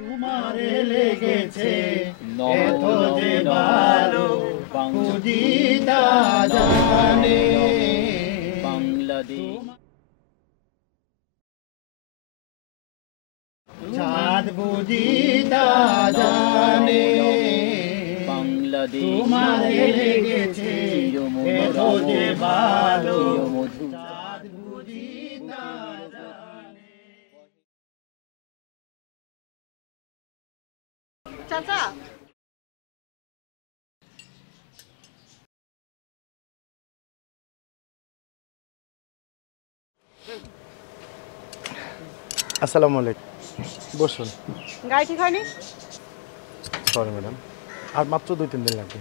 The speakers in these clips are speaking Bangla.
তোমারে লেগেছে এত যে ভালো বুঝিতা জানে বাংলাদেশ চাঁদ বুঝিতা জানে বাংলাদেশ তোমারে লেগেছে এত যে ভালো চাঁদ বুঝিতা জানে। চাচা আসসালামু আলাইকুম, বসুন। গাড়ি ঠিক হয়নি? সরি ম্যাডাম, আর মাত্র 2-3 দিন লাগবে।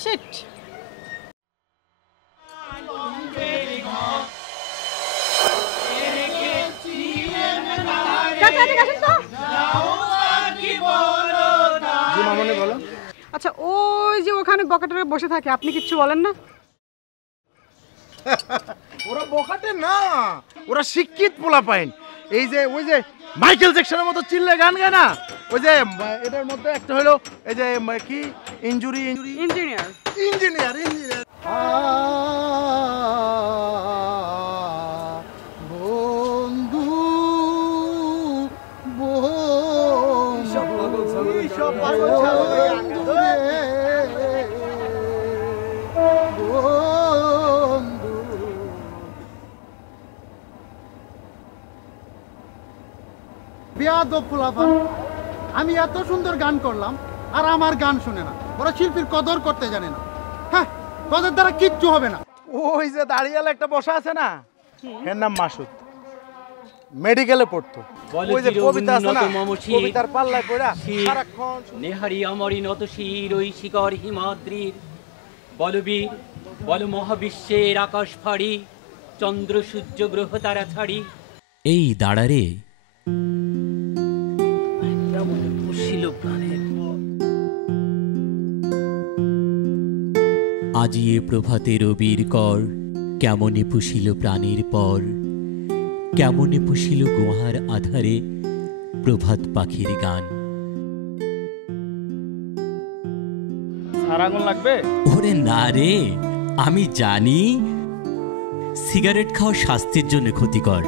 শিট। চাচা ঠিক আছেন তো? জি মামনি বলো। আচ্ছা ওই যে ওখানে বকাটারে বসে থাকে, আপনি কিচ্ছু বলেন না? ওরা বখাটে না, ওরা শিক্ষিত পোলাপাইন। এই যে ওই যে মাইকেল জ্যাকসনের মতো চিল্লে গান গায় না, ওই যে এটার মধ্যে একটা হলো এই যে কি ইনজুরি ইঞ্জিনিয়ার। ইঞ্জিনিয়ার বন্ধু বেয়াদব পোলাপান, আমি এত সুন্দর গান করলাম আর আমার গান শুনে না। ওরা শিল্পীর কদর করতে জানে না। হ্যাঁ, তোদের দ্বারা কিচ্ছু হবে না। ওই যে দাঁড়িয়ালে একটা বসা আছে না, এর নাম মাসুদ, মেডিকেলে পড়তো। ওই যে কবিতা আছে না, কবিতার পাল্লায় পড়া সারাক্ষণ নেহারি আমারি নত শির ওই শিকর হিমাদ্রির বলবীর বল মহাবিশ্বের আকাশ ফাড়ি চন্দ্র সূর্য গ্রহ তারা ছাড়ি এই দাঁড়ারে পুষিল প্রাণের আজি এ প্রভাতে রবির কর কেমনে পুষিল প্রাণের পর কেমনে পুষিল গুহার আধারে প্রভাত পাখির গান। সারাগুন লাগবে? ওরে না রে, আমি জানি সিগারেট খাওয়া স্বাস্থ্যের জন্য ক্ষতিকর।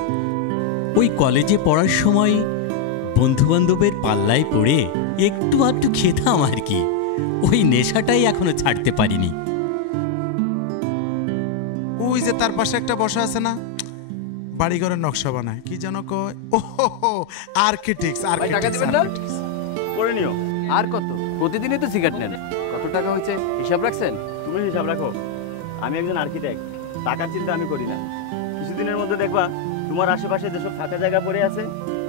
ওই কলেজে পড়ার সময় বন্ধু বান্ধবের পাল্লায় পড়ে একটু আধটু খেতাম আর কি, ওই নেশাটাই এখনো ছাড়তে পারিনি। ওই যে তার পাশে একটা বসা আছে না, বাড়িঘরের নকশা বানায়, কি যেন কয়, ওহো আর্কিটেক্টস। টাকা দিবেন না? করে নিও। আর কত? প্রতিদিনই তো সিগারেট নেন, কত টাকা হয়েছে হিসাব রাখছেন? তুমি হিসাব রাখো, আমি একজন আর্কিটেক্ট, টাকার চিন্তা আমি করি না। কিছুদিনের মধ্যে দেখবা তোমার আশেপাশে যেসব ফাঁকা জায়গা পড়ে আছে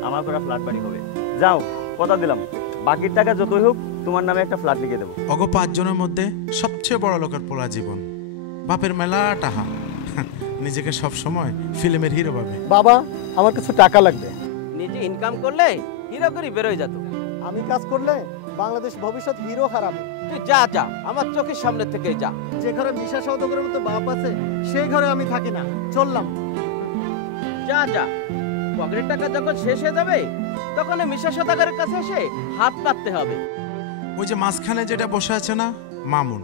আমার করা ফ্ল্যাট বাড়ি হবে। যাও, কথা দিলাম, বাকির টাকা যতই হোক তোমার নামে একটা ফ্ল্যাট লিখে দেবো। অগো 5 জনের মধ্যে সবচেয়ে বড় লোকের পোলা জীবন, বাপের মেলা টাহা, নিজেকে সব সময় ফিল্মের হিরো ভাবে। বাবা, আমার কিছু টাকা লাগবে। নিজে ইনকাম করলে হিরো করে বেরোয় যেত। আমি কাজ করলে বাংলাদেশ ভবিষ্যৎ হিরো হারাবে। তুই যা যা, আমার চোখের সামনে থেকে যা। যে ঘরে মিশা সওদাগরের মতো বাপ আছে সেই ঘরে আমি থাকি না, চললাম। যা যা, পকেটের টাকা যখন শেষ হয়ে যাবে তখন মিশা সওদাগরের কাছে এসে হাত পাততে হবে। ওই যে মাঝখানে যেটা বসে আছে না, মামুন,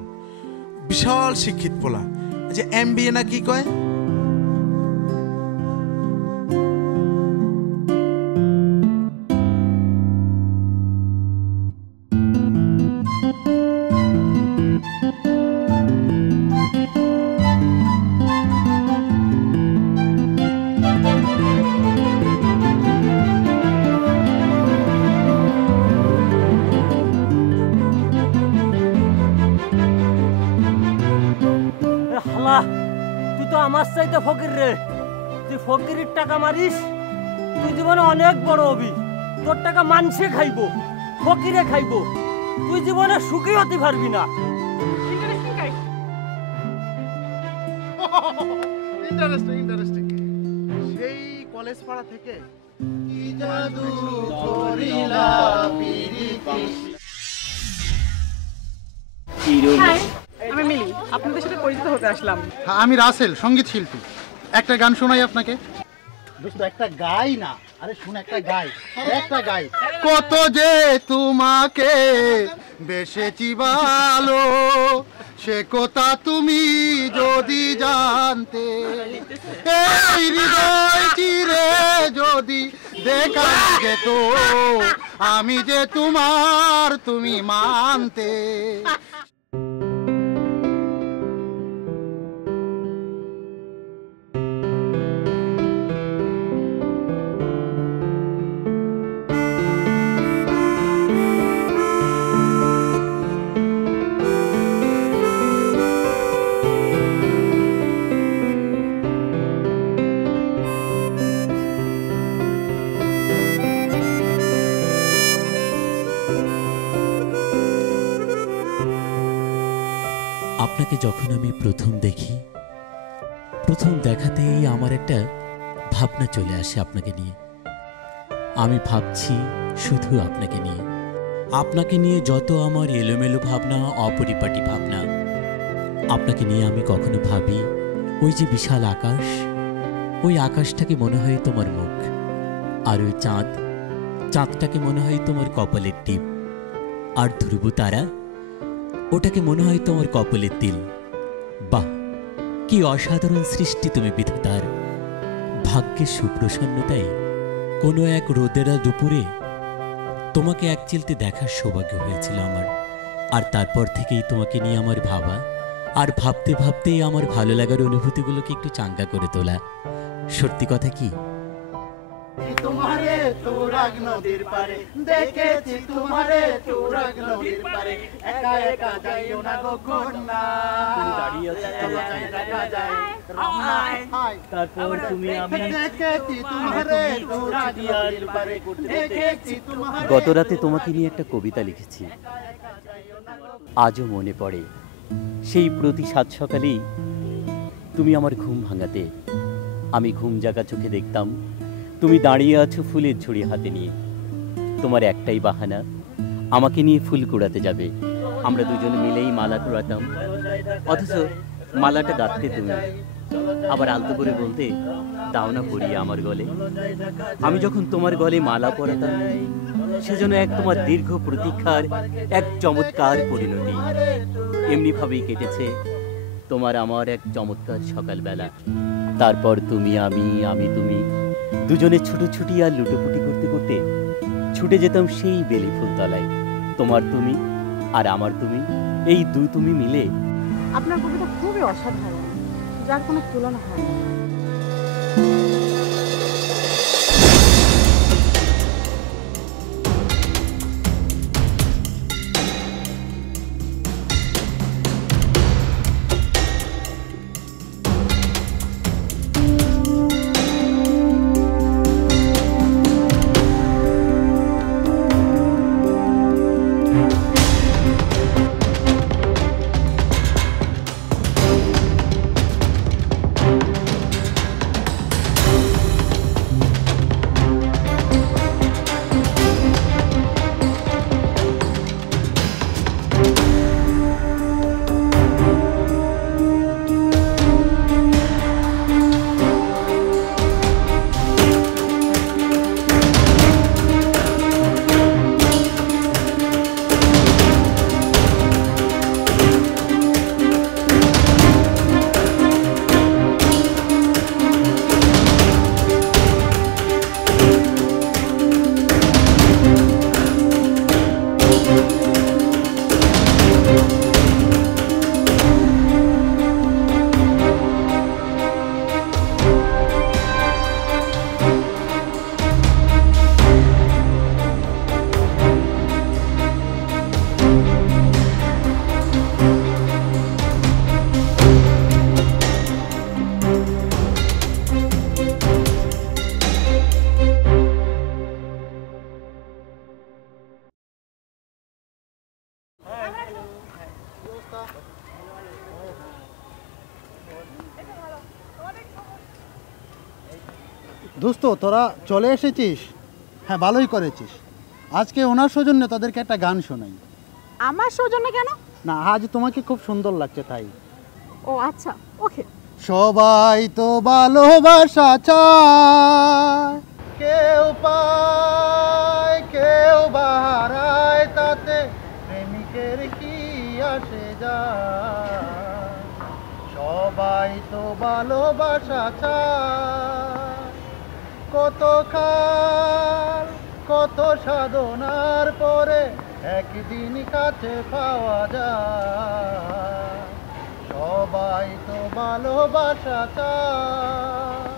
বিশাল শিক্ষিত পোলা, যে MBA না কি কয়, তুই তো আমার চাইতে ফকির রে, তুই ফকিরের টাকা মারিস, তুই জীবনে অনেক বড় হবি, তোর টাকা মানুষে খাইবো, ফকিরে খাইবো, তুই জীবনে সুখী হতে পারবি না। ইন্টারেস্টিং। সেই কলেজ পাড়া থেকে আমি মিলি, আপনাদের সাথে পরিচিত হতে আসলাম। আমি রাসেল, সঙ্গীত শিল্পী। একটা গান শোনাই আপনাকে। দোস্ত একটা গাই না, আরে শুন একটা গাই, একটা গাই। কত যে তোমাকে বেশেছি ভালো, সে কথা তুমি যদি জানতে, এই হৃদয় চিরে যদি দেখা যেত আমি যে তোমার তুমি মানতে। আপনাকে যখন আমি প্রথম দেখি, প্রথম দেখাতেই আমার একটা ভাবনা চলে আসে আপনাকে নিয়ে। আমি ভাবছি শুধু আপনাকে নিয়ে। আপনাকে নিয়ে যত আমার এলোমেলো ভাবনা, অপরিপাটি ভাবনা, আপনাকে নিয়ে আমি কখনো ভাবি ওই যে বিশাল আকাশ, ওই আকাশটাকে মনে হয় তোমার মুখ, আর ওই চাঁদ, চাঁদটাকে মনে হয় তোমার কপালের টিপ, আর ধ্রুব তারা, ওটাকে মনে হয় তোমার কপালের তিল। বাহ, কি অসাধারণ সৃষ্টি তুমি বিধাতার! ভাগ্যের সুপ্রসন্নতায় কোনো এক রোদেরা দুপুরে তোমাকে এক চিলতে দেখার সৌভাগ্য হয়েছিল আমার। আর তারপর থেকেই তোমাকে নিয়ে আমার ভাবা, আর ভাবতে ভাবতেই আমার ভালো লাগার অনুভূতিগুলোকে একটু চাঙ্গা করে তোলা। সত্যি কথা কি, তোমারে তুরাগ নদীর পারে দেখেছি, তোমারে তুরাগ নদীর পারে, একা একা যাইও না গো কন্যা, তারপর তুমি আমি দেখেছি তোমারে তুরাগ নদীর পারে, দেখেছি তোমারে। গত রাতে তোমাকে নিয়ে একটা কবিতা লিখেছি, আজও মনে পড়ে। সেই প্রতি সাত সকালেই তুমি আমার ঘুম ভাঙাতে, আমি ঘুম জাগা চোখে দেখতাম তুমি দাঁড়িয়ে আছো ফুলের ঝুড়ি হাতে নিয়ে। তোমার একটাই বাহানা, আমাকে নিয়ে ফুল কুড়াতে যাবে। আমরা দুজনে মিলেই মালা কুড়াতাম, অথচ মালাটা গাঁথতে তুমি, আবার আলতো করে বলতে, দাও না পরিয়ে আমার গলে। আমি যখন তোমার গলে মালা পরাতাম, সেজন্য এক তোমার দীর্ঘ প্রতীক্ষার এক চমৎকার পরিণতি। এমনিভাবেই কেটেছে তোমার আমার এক চমৎকার সকালবেলা। তারপর তুমি আমি তুমি দুজনে ছুটোছুটি আর লুটোপুটি করতে করতে ছুটে যেতাম সেই বেলি ফুলতলায়। তোমার তুমি আর আমার তুমি, এই দুই তুমি মিলে। আপনার কবিতা খুবই অসাধারণ, যার কোনো তুলনা হয় না। দোস্ত তোরা চলে এসেছিস, হ্যাঁ ভালোই করেছিস। আজকে ওনার সৌজন্যে তাদেরকে একটা গান শোনাই। আমার সৌজন্য কেন? না, আজ তোমাকে খুব সুন্দর লাগছে তাই। ও আচ্ছা, ওকে। সবাই তো ভালোবাসা চায়, কেউ পায় কেউ বাহারায়, তাতে প্রেমিকের কি আসে যায়। সবাই তো ভালোবাসা চায়, কত কাল কত সাধনার পরে একদিন কাছে পাওয়া যায়। সবাই তো ভালোবাসা চায়।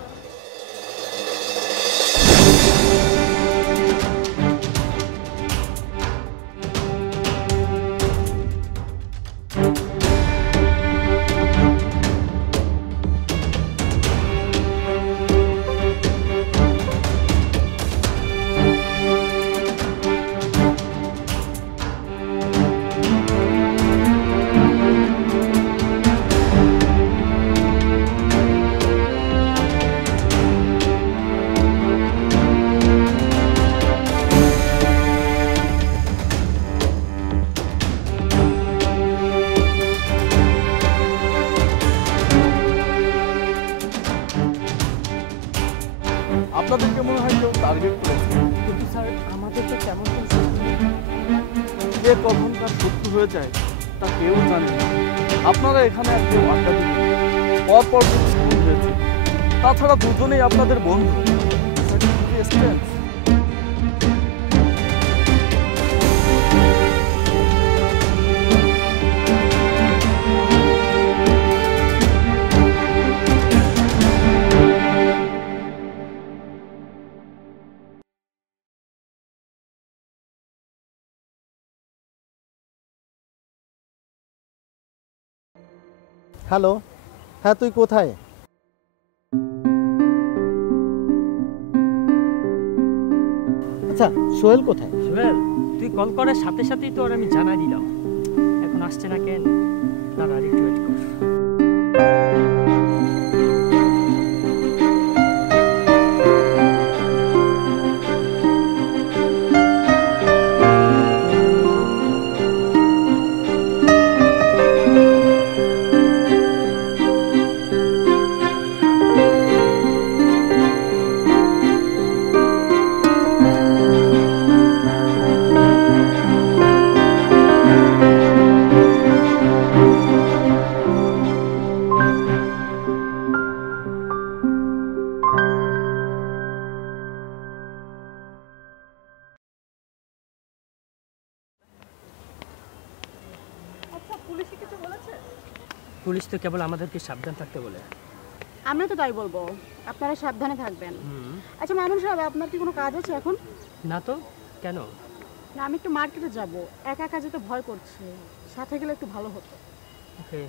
আপনাদেরকে মনে হয় কেউ টার্গেট করেছে, কিন্তু স্যার আমাদের তো তেমন কে কখনকার শত্রু হয়ে যায় তা কেউ জানে না। আপনারা এখানে আর কেউ আড্ডা দিবেন, পরপর শুরু হয়েছে। তাছাড়া দুজনেই আপনাদের বন্ধু। হ্যালো, হ্যাঁ তুই কোথায়? আচ্ছা সোহেল কোথায়? সোহেল, তুই কল করার সাথে সাথেই তো আর আমি জানাই দিলাম। এখন আসছে না কেন? দাঁড়া, একটু ওয়েট কর। পুলিশ তো কেবল আমাদেরকে সাবধান থাকতে বলে। আমরা তো তাই বলবো, আপনারা সাবধানে থাকবেন। আচ্ছা মামুন সাহেব, আপনার কি কোনো কাজ আছে এখন? না তো, কেন? না, আমি একটু মার্কেটে যাব, একা একা যেতে ভয় করছে, সাথে গেলে একটু ভালো হতো। ওকে,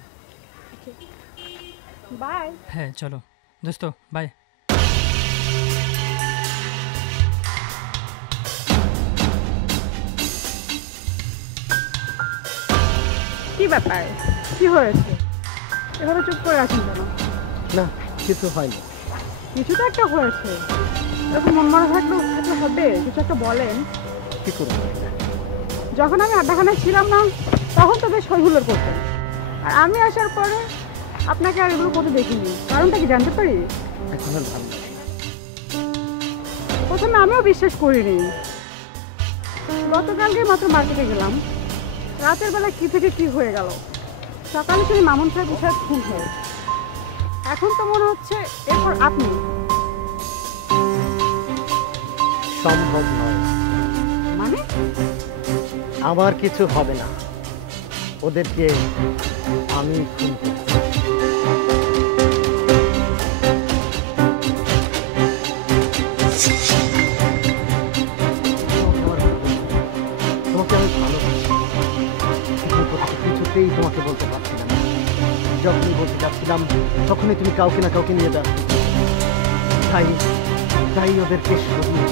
বাই। হ্যাঁ চলো দোস্ত, বাই। কি ব্যাপার, কি হয়েছে? এভাবে চুপ করে আছেন কেন? না কিছু হয়নি। কিছু তো একটা হয়েছে, এরকম মন মরা থাকলে হবে, কিছু একটা বলেন। কি করে? যখন আমি আড্ডাখানায় ছিলাম না, তখন তো বেশ হইহুল্লোড় করতেন, আর আমি আসার পরে আপনাকে আর এগুলো করতে দেখিনি। কারণটা কি জানতে পারি? এখন আর ভালো লাগে। প্রথমে আমিও বিশ্বাস করিনি। গতকালকে মাত্র মার্কেটে গেলাম, রাতের বেলা কি থেকে কি হয়ে গেল, সকালে শুনি মামুন সাহেব খুন হয়ে। এখন তো মনে হচ্ছে এরপর আপনি। সম্ভব নয়। মানে? আমার কিছু হবে না, ওদেরকে আমি খুন করব। তোমাকে আমি ভালোবাসি, কিছুতেই তোমাকে বলতে পারছিলাম না। যখনই বলতে চাচ্ছিলাম তখনই তুমি কাউকে না কাউকে নিয়ে ব্যস্ত। তাই ওদেরকে সরিয়ে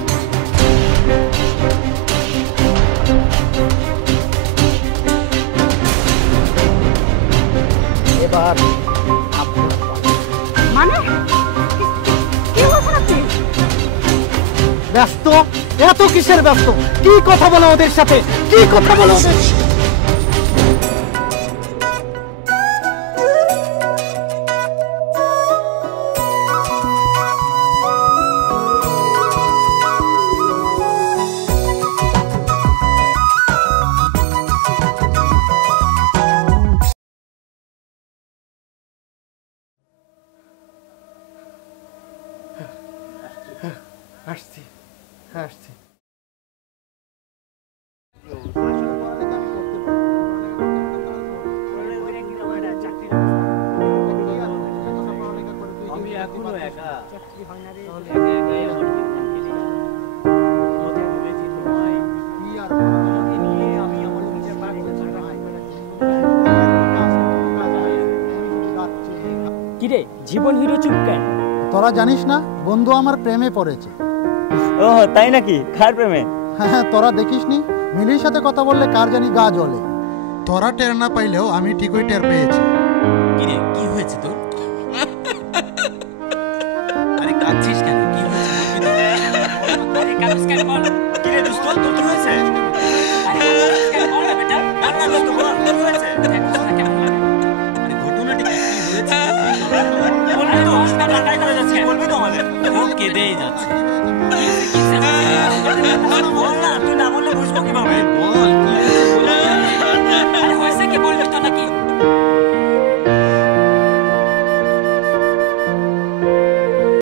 এবার মানে কি বলছেন আপনি? ব্যস্ত? এত কিসের ব্যস্ত? কি কথা বলো ওদের সাথে? কি কথা বলো ওদের? আসছি, হ্যাঁ আসছি। আমি এখনো একা চাকরি হয় না রে। একা একাই আমার জীবন কেটে গেল। পথে ভুলেছি তোমায়, কি আর তোমাকে নিয়ে আমি আমার নিজের বাড়ি চালাই। কিরে জীবন হিরো চুপ কেন? তোরা জানিস না বন্ধু আমার প্রেমে পড়েছে। ও তাই নাকি? কার প্রেমে? হ্যাঁ, তোরা দেখিসনি মিলির সাথে কথা বললে কার জানি গা জ্বলে। তোরা টের না পাইলেও আমি ঠিকই টের পেয়েছি। কিরে কি হয়েছে তোর? আরে কাঁদছিস কেন? কি হয়েছে বলবি তো? আরে কাঁদছিস কেন বল? কিরে দোস্ত, তোর কি হয়েছে? আরে কাঁদছিস কেন বল না বেটা? বল না দোস্ত, বল কি হয়েছে? দেখছিস না কেমন লাগে? আরে ঘটনাটা কি হয়েছে? বলবি তো? টাকাই করে যাচ্ছি, বলবি তো আমাদের? ও কেঁদেই যাচ্ছে। বল না, তুই না বললে বুঝবো কিভাবে? বল